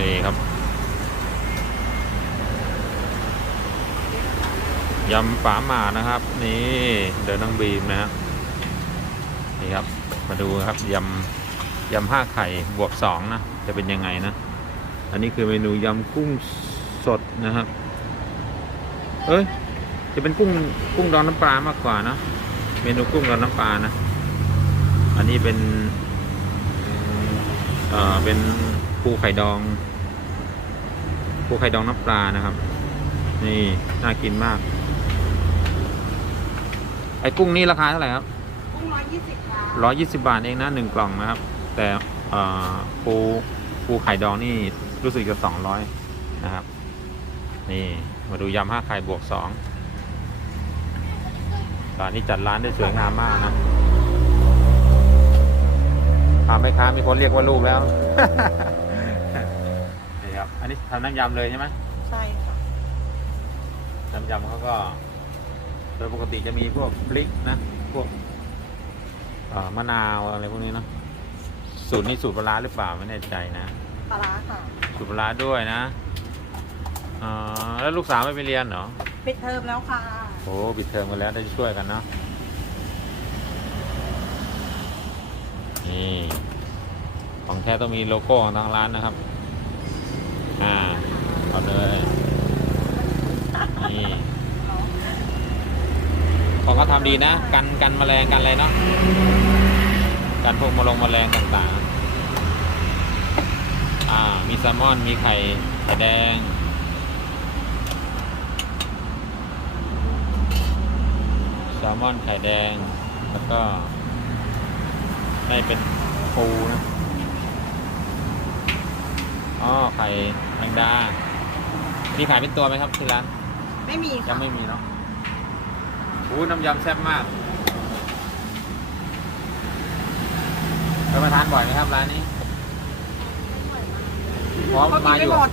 นี่ครับยำป๋าหมานะครับ นี่เดินน้องบีมนะฮะนี่ครับมาดูครับยำยำห้าไข่บวกสองนะจะเป็นยังไงนะ อันนี้คือเมนูยำกุ้งสดนะครับเอ้ยจะเป็นกุ้งกุ้งดองน้ำปลามากกว่านะเมนูกุ้งดองน้ำปลานะอันนี้เป็นเอ่อเป็นปูไข่ดอง ปูไข่ดองน้ำปลานะครับ นี่น่ากินมาก ไอ้กุ้งนี่ราคาเท่าไหร่ครับกุ้งร้อยยี่สิบค่ะร้อยยี่สิบาทเองนะหนึ่งกล่องนะครับ แต่เอ่อปูปูไข่ดองนี่รู้สึกจะสองร้อยนะครับ นี่มาดูยำห้าไข่บวกสองร้านนี้จัดร้านได้สวยงามมากนะทำไม่ค้ามีคนเรียกว่าลูกแล้วนี่ครับ อันนี้ทำน้ำยำเลยใช่ไหมใช่ค่ะ น้ำยำเขาก็โดยปกติจะมีพวกพริกนะ พวกเอ่อมะนาวอะไรพวกนี้เนอะสูตรนี้สูตรปลาร้าหรือเปล่าไม่แน่ใจนะปลาร้าค่ะ สูตรปลาร้าด้วยนะอ๋อแล้วลูกสาวไม่ไปเรียนเหรอปิดเทอมแล้วค่ะโอ้ปิดเทอมกันแล้วได้ช่วยกันเนาะนี่ของแท้ต้องมีโลโก้ของทางร้านนะครับ อ่าเอาเลยนี่ของเขาทำดีนะ กันกันแมลงกันอะไรเนาะกันพวกมลงแมลงต่างๆ อ่า มีแซลมอน มีไข่ไข่แดงแซลมอนไข่แดง แล้วก็ได้เป็นปูนะ อ๋อไข่แมงดา มีขายเป็นตัวไหมครับที่ร้าน ไม่มียัค่ะงไม่มีเนาะอู้น้ำยำแซ่บมากเคยมาทานบ่อยไหมครับร้านนี้พอเขากิมานอไม่ยู่หมด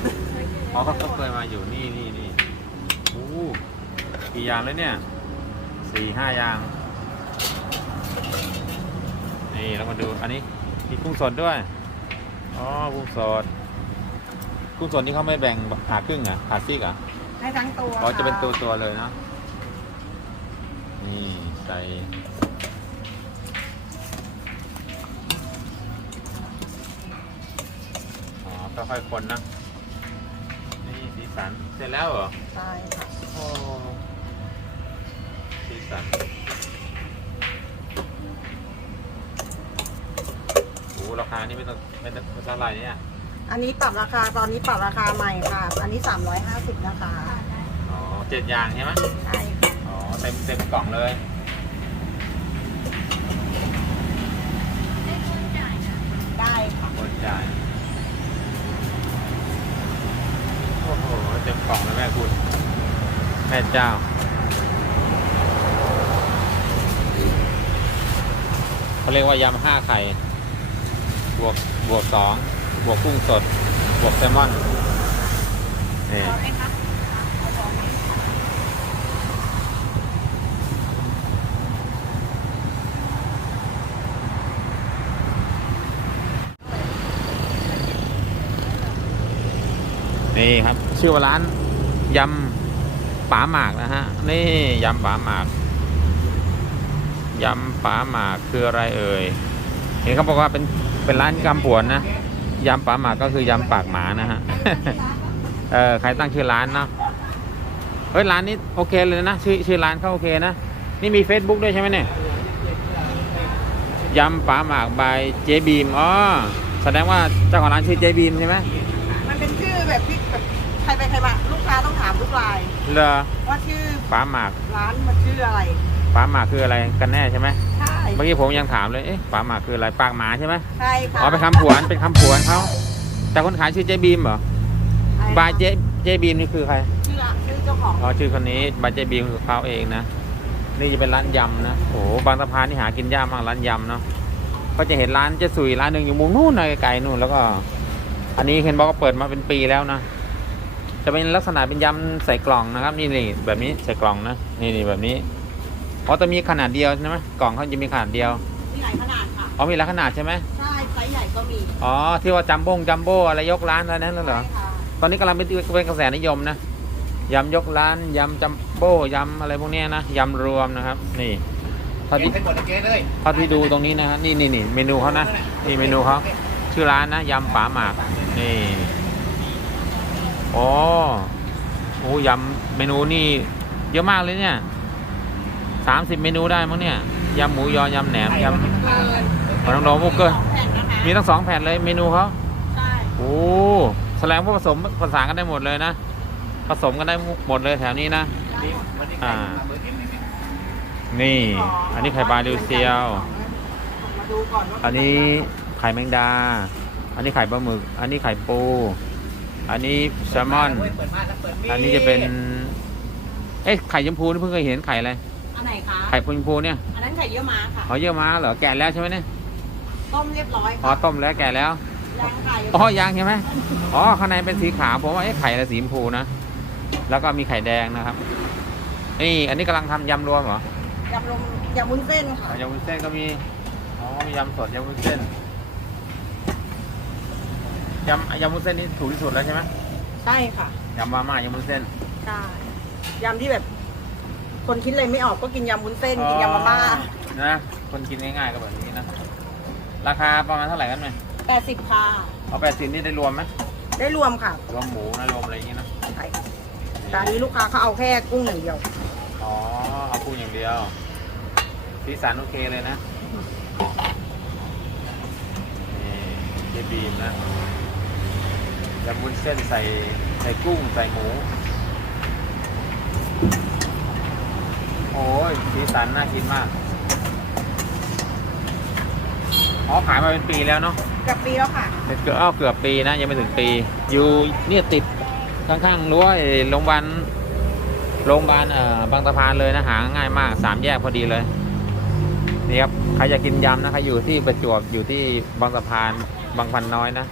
พอเขาก็เคยมาอยู่นี่นี่นี่อู้กี่อย่างเลยเนี่ย สี่ห้าอย่าง นี่เรามาดู อันนี้มีกุ้งสดด้วย อ๋อ กุ้งสด กุ้งสดนี่เขาไม่แบ่งผ่าครึ่งเหรอะผ่าซีกเหรอะให้ทั้งตัวอ๋อจะเป็นตัวค่ตัวๆเลยเนาะนี่ใส่อ๋อค่อยๆคนนะ นี่สีสัน เสร็จแล้วเหรอ ใช่ค่ะโอ้สีสันโอ้ราคานี่ไม่ต้องไม่ต้องไม่เท่าไหร่เนี่ย อันนี้ปรับราคาตอนนี้ปรับราคาใหม่ค่ะ อันนี้ 350 นะคะอ๋อเจ็ดอย่างใช่ไหมใช่ค่ะอ๋อเต็มเต็มกล่องเลยได้ค่ะคนจ่ายโอ้โหเต็มกล่องเลยแม่คุณ แม่เจ้า เขาเรียกว่ายำห้าไข่ บวกบวกสอง บวกกุ้งสด บวกแซลมอนนี่พอไหมคะเอาพอไหมนี่ครับ ชื่อว่าร้านยำป๋าหมากนะฮะ นี่ยำป๋าหมากยำป๋าหมากคืออะไรเอ่ยเห็นเขาบอกว่าเป็นเป็นร้านกำผวนนะ ยำป๋าหมากก็คือยำปากหมานะฮะ เออใครตั้งชื่อร้านเนาะ เฮ้ยร้านนี้โอเคเลยนะ ชื่อชื่อร้านเขาโอเคนะ นี่มี Facebook ด้วยใช่ไหมเนี่ยยำป๋าหมากบายเจบีม อ๋อ แสดงว่าเจ้าของร้านชื่อเจบีมใช่ไหมมันเป็นชื่อแบบที่แบบใครไปใครมาลูกค้าต้องถามทุกรายเลอว่าชื่อป๋าหมากร้านมันชื่ออะไรป๋าหมากคืออะไรกันแน่ใช่ไหมใช่ เมื่อกี้ผมยังถามเลยเอ๊ะป๋าหมากคืออะไรปากหมาใช่ไหมใช่ค่ะอ๋อเป็นคำผวนเป็นคำผวนเขาแต่คนขายชื่อเจบีมเหรออะไรนะบายเจเจบีมนี่คือใครชื่อละชื่อเจ้าของอ๋อชื่อคนนี้บายเจบีมคือเขาเองนะนี่จะเป็นร้านยำนะโอ้โหบางสะพานนี่หากินยากมากร้านยำเนาะก็จะเห็นร้านเจ๊สุยร้านหนึ่งอยู่มุมนู้นนะไกลๆนู่นแล้วก็ อันนี้เห็นบอกว่าเปิดมาเป็นปีแล้วนะ จะเป็นลักษณะเป็นยำใส่กล่องนะครับ นี่นี่แบบนี้ใส่กล่องนะนี่นี่แบบนี้ อ๋อแต่มีขนาดเดียวใช่ไหมกล่องเขาจะมีขนาดเดียว มีหลายขนาดค่ะ อ๋อมีหลายขนาดใช่ไหมใช่ไซส์ใหญ่ก็มีอ๋อที่ว่าจัมโบ้งจัมโบ้อะไรยกร้านอะไรนั้นแล้วเหรอ ใช่ค่ะตอนนี้กำลังเป็นเป็นกระแสนิยมนะยำยกร้านยำจัมโบ้ยำอะไรพวกเนี้ยนะยำรวมนะครับ นี่เท่าที่เป็นหมดเลยเจ๊เลย เท่าที่ดูตรงนี้นะฮะนี่นี่นี่เมนูเขานะนี่เมนูเขาชื่อร้านนะยำป๋าหมากนี่โอ้โอ้ยำเมนูนี่เยอะมากเลยเนี่ย สามสิบเมนูได้มั้งเนี่ยยำหมูยอยำแหนมยำหอยนางรมมุกเกอร์แผ่นนะคะมีทั้งสองแผ่นเลยเมนูเขาใช่โอ้แสดงว่าผสมผสานกันได้หมดเลยนะ ผสมกันได้หมดเลยแถวนี้นะนี่วันนี้ใครมาเบอร์เอ็มเนี่ยนี่ อันนี้ไข่ปลาดิวเซียวมาดูก่อนว่าอันนี้ไข่แมงดา อันนี้ไข่ปลาหมึก อันนี้ไข่ปู อันนี้แซลมอนเปิดมาแล้วเปิดมีอันนี้จะเป็น เอ๊ะไข่ชมพูนี่เพิ่งเคยเห็นไข่อะไร อันไหนคะ ไข่ชมพูเนี่ยอันนั้นไข่เยี่ยวม้าค่ะอ๋อเยอะมาเหรอแก่แล้วใช่ไหมเนี่ยต้มเรียบร้อยอ๋อค่ะต้มแล้วแก่แล้วยังค่ะยังอ๋อยังใช่ไหมอ๋อข้างในเป็นสีขาวผมว่าเอ๊ะไข่อะไรสีชมพูนะแล้วก็มีไข่แดงนะครับนี่อันนี้กำลังทำยำรวมเหรอ ยำลมยำวุ้นเส้นค่ะ ยำวุ้นเส้นก็มี อ๋อ มียำสดยำวุ้นเส้น ยำยำวุ้นเส้นนี่ถูกที่สุดแล้วใช่ไหมใช่ค่ะยำมาม่ายำวุ้นเส้น ใช่ยำที่แบบ คนคิดอะไรไม่ออกก็กินยำวุ้นเส้นกินยำมาม่านะคนกินง่ายๆก็แบบนี้นะ ราคาประมาณเท่าไหร่กันไหมแปดสิบค่ะเอาแปดสิบนี่ได้รวมไหมได้รวมค่ะรวมหมูนะรวมอะไรอย่างงี้นะใช่แต่อันนี้ลูกค้าเขาเอาแค่กุ้งอย่างเดียว อ๋อ เอาปูอย่างเดียวสีสันโอเคเลยนะนี่เจบีมนะยำวุ้นเส้นใส่ใส่กุ้งใส่หมู อ้ยสีสันน่ากินมาก อ๋อขายมาเป็นปีแล้วเนาะกับปีแล้วค่ะเกือบอ้าวเกือบปีนะยังไม่ถึงปี อยู่เนี่ยติดข้างๆรั้วไอ้โรงพยาบาลโรงพยาบาลเอ่อบางสะพานเลยนะหาง่ายมากสามแยกพอดีเลยนี่ครับใครอยากกินยำนะใครอยู่ที่ประจวบอยู่ที่บางสะพานบางพันน้อยนะ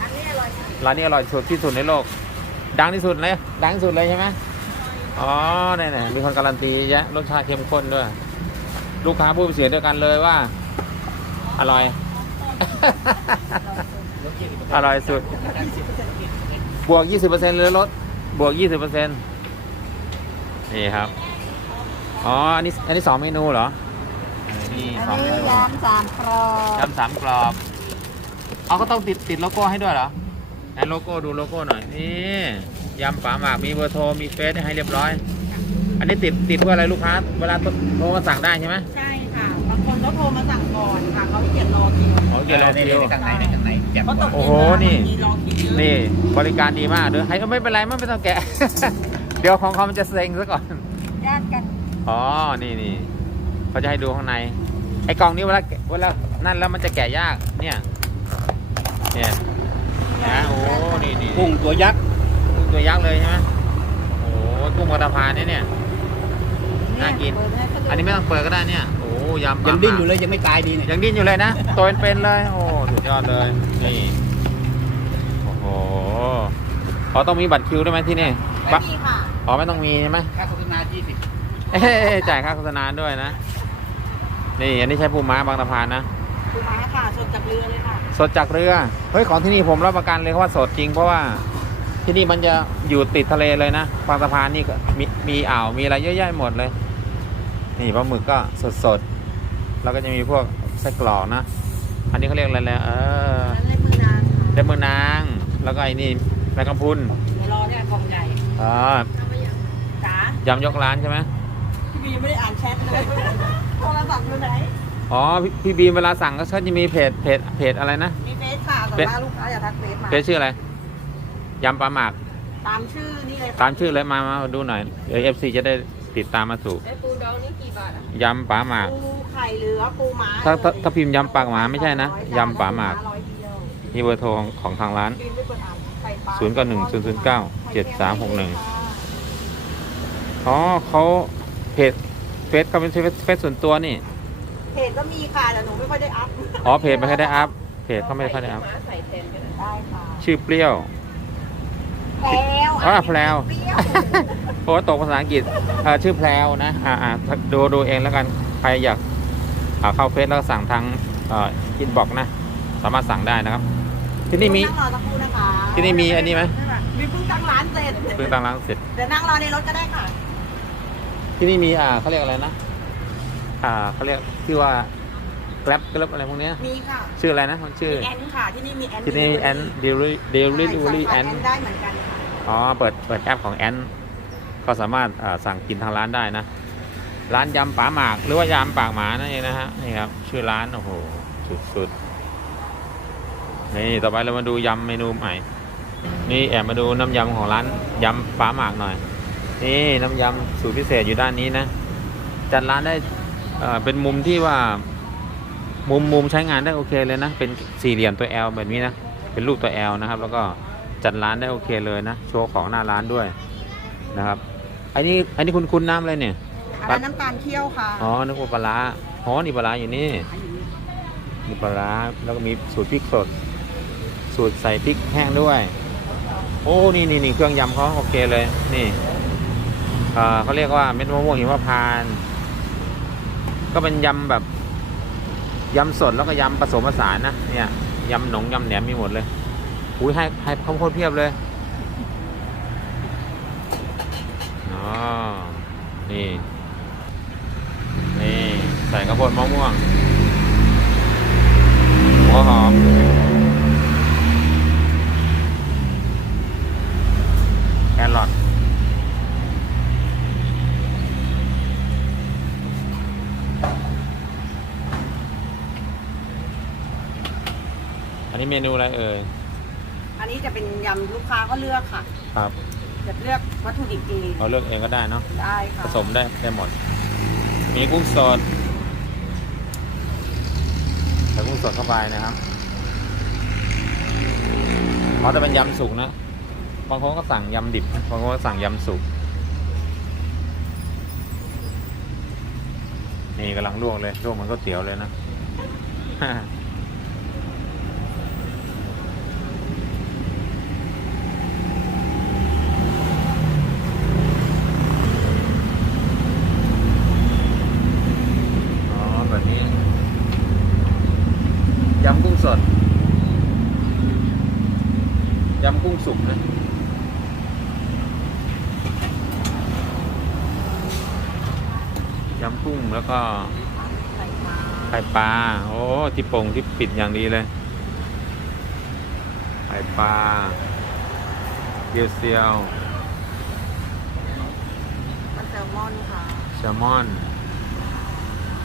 อันนี้อร่อยสุดร้านนี้อร่อยสุดที่สุดในโลก ดังที่สุดเลยดังที่สุดเลยใช่ไหม อ๋อเนี่ยๆมีคนการันตีเยอะแยะรสชาติเข้มข้นด้วย ลูกค้าพูดเป็นเสียงเดียวกันเลยว่า อร่อย อร่อยสุด บวก 20%หรือลดบวก 20%นี่ครับ อ๋อ อันนี้ อันนี้สองเมนูเหรอเออนี่สองเมนูยำสามครอยำสามกรอบ เอาก็ต้องติดติดโลโก้ให้ด้วยเหรอไหนโลโก้ดูโลโก้หน่อย นี่ ยำฝาหมากมีเบอร์โทรมีเฟซให้เรียบร้อย อันนี้ติดติดเพื่ออะไรลูกค้า เวลาโทรมาสั่งได้ใช่ไหมใช่ค่ะบางคนเขาโทรมาสั่งก่อนค่ะเขาเกียดรอคิวอ๋อเดี๋เดี๋ยยววรอคิวข้างในในข้างในแจ่มเพราะกตว่ากโอ้เย็นโหมานี่บางทีรอคิวเยอะนี่บริการดีมากเด้อให้ไม่เป็นไรไม่ต้องแกะเดี๋ยวของเขามันจะเซ็งซะก่อนญาติกันอ๋อนี่นี่เขาจะให้ดูข้างในไอ้กล่องนี้เวลาแกะเวลานั่นแล้วมันจะแกะยากเนี่ยเนี่ยนะโอ้นี่นี่กุ้งตัวยักษ์กุ้ง ตัวยักษ์เลยใช่ไหมโอ้กุ้งกระพานเนี่ยเนี่ย น่ากิน เปิดให้เขาดูอันนี้ไม่ต้องเปิดก็ได้เนี่ย โอ้ยำปลายังดิ้นอยู่หเลยยังไม่ตายดีมากเนี่ยยังดิ้นอยู่เลยนะ ตัวเป็นๆเลย โอ้สุดยอดเลย นี่ โอ้โหอ๋อต้องมีบัตรคิวด้วยไหมที่นี่ไม่ปะมีค่ะ อ๋อไม่ต้องมีใช่ไหม ค่าโฆษณา20เอ้ยจ่ายค่าโฆษณาด้วยนะ นี่อันนี้ใช้ปูม้าบางสะพานนะคุณม้าค่ะสดจากเรือเลยค่ะ สดจากเรือ เฮ้ยของที่นี่ผมรับประกันเลยว่าสดจริงเพราะว่า ที่นี่มันจะอยู่ติดทะเลเลยนะบางสะพานนี่ก็มีมีอ่าวมีอะไรเยอะแยะหมดเลย นี่ปลาหมึกก็สดสดๆแล้วก็จะมีพวกไส้กรอกนะ อันนี้เขาเรียกอะไรแล้วเออร้านเล็บมือนางค่ะเล็บมือนาง แล้วก็ไอ้นี่แมงกะพรุนเดี๋ยวรอเนี่ยกล่องใหญ่อ่าจ๋ายำยกร้านใช่ไหมพี่บียังไม่ได้อ่านแชทเลยโทรศัพท์อยู่ไหนอ๋อพี่พี่บีมเวลาสั่งก็จะมีเพจเพจเพจอะไรนะ มีเฟซค่ะแต่เฟซว่าลูกค้าอย่าทักเฟซมาเพจชื่ออะไร ยำปลาหมาก ตามชื่อนี่เลยค่ะตามชื่อเลยมามาดูหน่อยเดี๋ยวเอฟซีจะได้ติดตามมาสู่ไอ้ปูดองนี่กี่บาทอะยำป๋าหมาก ปูไข่หรือว่าปูม้าถ้าถ้าถ้าพิมพ์ยำปากหมาไม่ใช่นะยำป๋าหมาก ร้อยเดียวนี่เบอร์โทรของของทางร้านบินไปเปิดอ่านไข่ปลาศูนย์เก้าหนึ่งศูนย์ศูนย์เก้าเจ็ดสามหกหนึ่ง อ๋อเขาเพจเฟซเขาเป็นเฟซเฟซส่วนตัวนี่ เพจก็มีค่ะแต่หนูไม่ค่อยได้อัพอ๋อเพจไม่ค่อยได้อัพเพจเขาไม่ค่อยได้อัพ ใส่เต็มก็ได้ค่ะ ชื่อเปรี้ยว แพลวอ่าแพรวเปรี้ยวเพราะว่าตกภาษาอังกฤษอ่าชื่อแพรวนะ อ่าอ่าดูดูเองแล้วกัน ใครอยากอ่าเข้าเฟซแล้วก็สั่งทางอินบอกนะ สามารถสั่งได้นะครับ ที่นี่มีนั่งรอสักครู่นะคะที่นี่มีอันนี้ไหม มีเพิ่งตั้งร้านเสร็จเพิ่งตั้งร้านเสร็จ เดี๋ยวนั่งรอในรถก็ได้ค่ะที่นี่มีอ่าเขาเรียกอะไรนะ อ่าเขาเรียกชื่อว่า แกร็บแกร็บอะไรพวกเนี้ยมีค่ะชื่ออะไรนะมันชื่อมีแอนค่ะที่นี่มีแอนที่นี่แอนเดลิเดลิเวอรี่ใช่แอนสั่งผ่านได้เหมือนกันค่ะอ๋อเปิดเปิดแอปของแอนก็สามารถอ่าสั่งกินทางร้านได้นะ ร้านยำป๋าหมาก หรือว่ายำปากหมานั่นเองนะฮะนี่ครับชื่อร้านโอ้โหสุดๆนี่ต่อไปเรามาดูยำเมนูใหม่ นี่แอบมาดูน้ำยำของร้านยำป๋าหมากหน่อย นี่น้ำยำสูตรพิเศษอยู่ด้านนี้นะจัดร้านได้เอ่อเป็นมุมที่ว่า มุมมุมใช้งานได้โอเคเลยนะ เป็นสี่เหลี่ยมตัว L แบบนี้นะ เป็นรูปตัว L นะครับ แล้วก็จัดร้านได้โอเคเลยนะ โชว์ของหน้าร้านด้วยนะครับอันนี้อันนี้คุณคุณน้ำอะไรเนี่ยอันนั้นน้ำตาลเคี่ยวค่ะ อ๋อ นึกว่าปลาร้าอ๋อ นี่ปลาร้าอยู่นี่ นี่ปลาร้าแล้วก็มีสูตรพริกสด สูตรใส่พริกแห้งด้วย โอ้ นี่นี่นี่เครื่องยำเขาโอเคเลย นี่เอ่อเขาเรียกว่าเม็ดมะม่วงหิมพานต์ก็เป็นยำแบบ ยำสดแล้วก็ยำผสมผสานนะเนี่ยยำหนงยำแหนมมีหมดเลยอุ้ยให้ให้ข้าวโพดเพียบเลยอ๋อนี่นี่ใส่ข้าวโพดมะม่วงหัวหอม แครอทอั นนี้เมนูอะไรเอ่ย อันนี้จะเป็นยำลูกค้าก็เลือกค่ะ ครับ จะเลือกวัตถุดิบเองเราเลือกเองก็ได้เนาะ ได้ค่ะผสมได้ได้หมด มีกุ้งสดใส่กุ้งสดเข้าไปนะครับเพราะจะเป็นยำสุกนะ บางคนก็สั่งยำดิบ บางคนก็สั่งยำสุก นี่กำลังลวกเลยลวกเหมันก็เตี๋ยวเลยนะ อ๋อ แบบนี้ ยำกุ้งสด ยำกุ้งสุกนะ ยำกุ้งแล้วก็ใส่ปลาไข่ปลา โอ้ ที่โป่งที่ปิดอย่างดีเลย ไข่ปลาเกี๊ยวเซียวมันแซลมอนค่ะ แซลมอน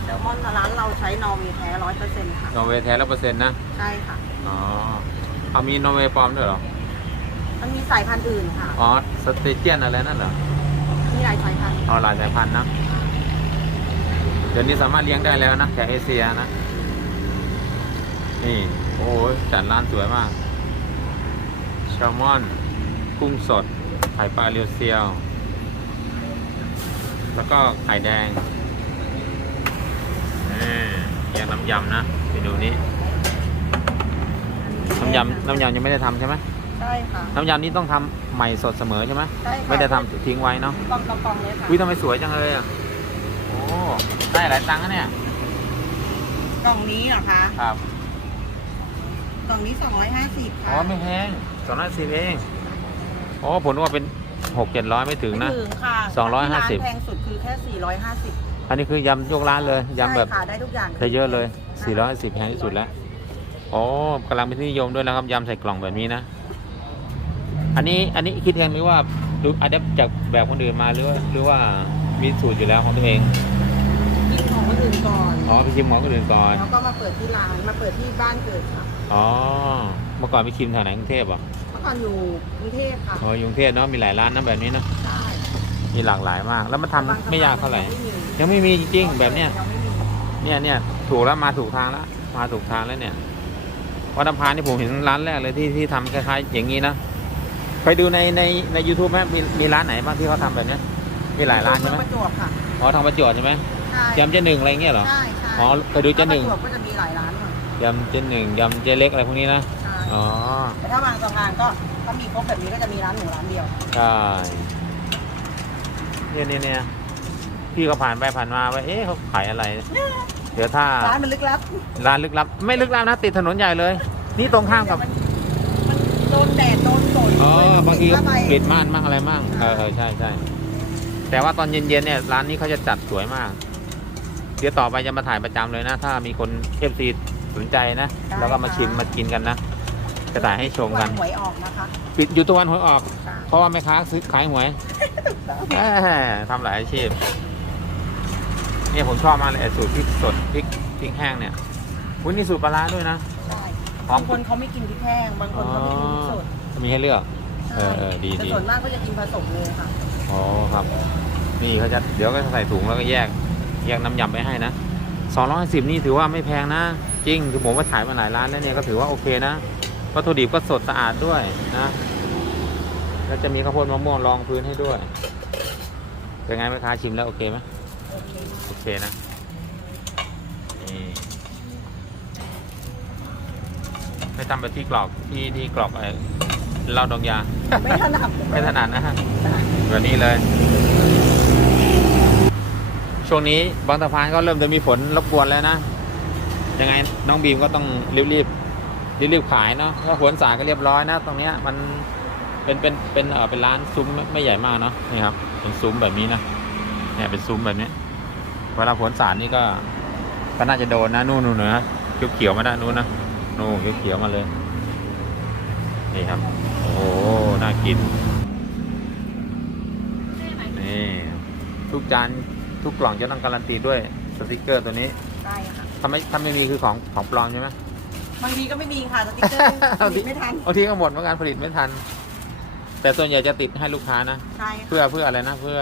แซลมอนร้านเราใช้นอร์เวย์แท้ร้อยเปอร์เซ็นต์ค่ะ นอร์เวย์แท้ร้อยเปอร์เซ็นต์นะ ใช่ค่ะ อ๋อ เอามีนอร์เวย์ปลอมด้วยเหรอ มันมีสายพันธุ์อื่นค่ะ อ๋อ สเตเจียนอะไรนั่นเหรอ มีหลายสายพันธุ์เอาหลายสายพันธุ์นะ เดี๋ยวนี้สามารถเลี้ยงได้แล้วนะแขกเอเชียนะ นี่ โอ้โหจัดร้านสวยมากแซลมอน กุ้งสด ไข่ปลาเรียวเซียว แล้วก็ไข่แดงนี่เรียงน้ำยำนะเมนูนี้ น้ำยำน้ำยำยังไม่ได้ทำใช่ไหมใช่ค่ะ น้ำยำนี้ต้องทำใหม่สดเสมอใช่ไหมใช่ค่ะไม่ได้ทำทิ้งไว้เนาะกล่องกระป๋องเลยค่ะอุ้ยทำไมสวยจังเลยอะโอ้ ได้หลายตังค์นะเนี่ย กล่องนี้เหรอคะ ครับกล่องนี้สองร้อยห้าสิบอ๋ค่ะอไม่แพงสองร้อยสิบเองอ๋อผมนึกว่าเป็นหกเจ็ดร้อยไม่ถึงนะ ไม่ถึงค่ะสองร้อยห้าสิบ ที่นแพงสุดคือแค่สี่ร้อยห้าสิบอันนี้คือยำยกร้านเลยยำแบบใช่ค่ะได้ทุกอย่างได้เยอะเลยสี่ร้อยสิบแพงที่สุดแล้วอ๋อกำลังเป็นที่นิยมด้วยนะครับยำใส่กล่องแบบนี้นะ อันนี้อันนี้คิดเองหรือว่าดูอัดแอปจากแบบคนอื่นมาหรือว่าหรือว่ามีสูตรอยู่แล้วของตัวเอง กินของคนอื่นก่ อนอ๋อไปชิมของคนอื่นก่อน แล้วก็มาเปิดที่ร้านมาเปิดที่บ้านเกิดค่ะอ๋อ เมื่อก่อนไปชิมแถวไหนกรุงเทพอะเมื่อก่อนอยู่กรุงเทพค่ะอ๋ออยู่กรุงเทพเนาะมีหลายร้านนะแบบนี้นะใช่มีหลากหลายมาก แล้วมันทำไม่ยากเท่าไหร่ยังไม่มียังไม่มีจริงๆแบบเนี้ยยังไม่มีเนี่ยเนี่ยถูกแล้วมาถูกทางแล้วมาถูกทางแล้วเนี่ยวัดน้ำพานนี่ผมเห็นร้านแรกเลยที่ที่ทำคล้ายๆอย่างนี้นะไปดูในในในยูทูบไหมมีมีร้านไหนบ้างที่เขาทำแบบเนี้ยมีหลายร้านใช่ไหมเมืองประจวบค่ะอ๋อทางประจวบใช่ไหมใช่ ยำเจ๊หนึ่งอะไรเงี้ยเหรอ ใช่ใช่อ๋อไปดูเจ๊หนึ่งประจวบก็จะมีหลายร้านค่ะยำเจ๊หนึ่งยำเจ๊เล็กอะไรพวกนี้นะ ใช่อ๋อ แต่ถ้าบางสะพานก็ถ้ามีครบแบบนี้ก็จะมีร้านหนึ่งร้านเดียว ใช่เนี่ยเนี่ยเนี่ยพี่เขาผ่านไปผ่านมาว่าเอ๊ะเขาขายอะไร เดี๋ยวถ้าร้านมันลึกลับร้านลึกลับ ไม่ลึกลับนะติดถนนใหญ่เลย นี่ตรงข้ามกับ มันมันโดนแดดโดนฝนอ๋อบางทีผ้ใบปิดม่านมั่งอะไรมั่งเออเออใช่ใช่แต่ว่าตอนเย็นๆเนี่ยร้านนี้เขาจะจัดสวยมาก เดี๋ยวต่อไปจะมาถ่ายประจำเลยนะ ถ้ามีคนเอฟซีสนใจนะแล้วก็มาชิมมากินกันนะ จะถ่ายให้ชมกันวางหวยออกนะคะปิดอยู่ตัววันหวยออก ค่ะเพราะว่าแม่ค้าซื้อขายหวยแหม่ทำหลายอาชีพ เนี่ยผมชอบมากเลยไอ้สูตรพริกสดพริกพริกแห้งเนี่ยวุ้ยนี่สูตรปลาร้าด้วยนะใช่พร้อมบางคนเขาไม่กินพริกแห้งบางคนเขาไม่กินพริกสดมีให้เลือก เออเออดีแต่ดี ส่วนมากก็จะกินผสมเลยค่ะ อ๋อครับ นี่เขาจะเดี๋ยวก็ใส่ถุงแล้วก็แยก แยกน้ำยำไปให้นะสองร้อยสิบนี่ถือว่าไม่แพงนะ จริงคือผมว่าถ่ายมาหลายร้านแล้วเนี่ยก็ถือว่าโอเคนะวัตถุดิบก็สดสะอาดด้วยนะแล้วจะมีข้าวโพดมะม่วงรองพื้นให้ด้วยเป็นไงแม่ค้าชิมแล้วโอเคไหมโอเคโอเคนะนี่ไม่ทำแบบที่กรอกที่ที่กรอกไอ้เหล้าดองยา ไม่ถนัดไม่ถนัดนะฮะแบบนี้เลย ช่วงนี้บางสะพานก็เริ่มจะมีฝนรบกวนแล้วนะ ยังไงน้องบีมก็ต้องรีบรีบรีบรีบๆขายเนาะแล้วนสายก็เรียบร้อยนะ ตรงเนี้ยมันเป็นเป็นเป็นเออเป็นร้านซุ้มไม่ใหญ่มากเนาะนี่ครับ เป็นซุ้มแบบนี้นะเนี่ยเป็นซุ้มแบบนี้ เวลาฝนสาดนี่ก็ก็น่าจะโดนนะนู่นนู่นนะเขียวๆมาด้านนู้นนะนู่นเขียวๆมาเลยนี่ครับ โอ้น่ากินนี่ทุกจาน ทุกกล่องจะต้องการันตีด้วยสติกเกอร์ตัวนี้ได้ค่ะถ้าไม่ถ้าไม่มีคือของของปลอมใช่ไหมบางทีก็ไม่มีค่ะสติ๊กเกอร์ผลิตไม่ทันบางทีก็หมดเหมือนกันผลิตไม่ทัน แต่ส่วนใหญ่จะติดให้ลูกค้านะ ใช่ค่ะ เพื่อเพื่ออะไรนะเพื่อ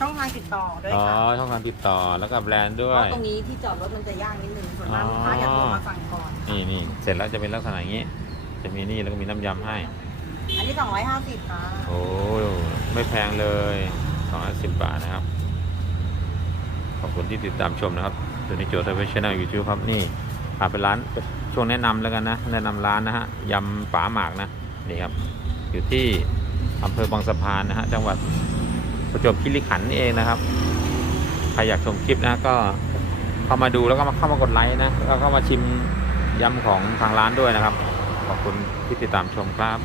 ช่องทางติดต่อด้วยอ๋อค่ะช่องทางติดต่อแล้วก็แบรนด์ด้เพวย ราะตรงนี้ที่จอดรถมันจะยากนิดนึงส่วนมากอ๋อลูกค้าอยากโทรมาสั่งก่อน นี่นี่เสร็จแล้วจะเป็นลักษณะอย่างนี้ จะมีนี่แล้วก็มีน้ำยำให้ อันนี้ 250ค่ะ โอ้ไม่แพงเลย210บาทนะครับข อบคุณที่ติดตามชมนะครับตัวนี้โจทย์เทเวชแนลยูทูบครับนี่พาไปร้านช่วงแนะนำแล้วกันนะ แนะนำร้านนะฮะยำป๋าหมากนะนี่ครับ อยู่ที่อำเภอบางสะพานนะฮะจังหวัดประจวบคีรีขันธ์นี่เองนะครับใครอยากชมคลิปนะก็เข้ามาดูแล้วก็มาเข้ามากดไลค์นะแล้วก็มาชิมยำของทางร้านด้วยนะครับ ขอบคุณที่ติดตามชมครับ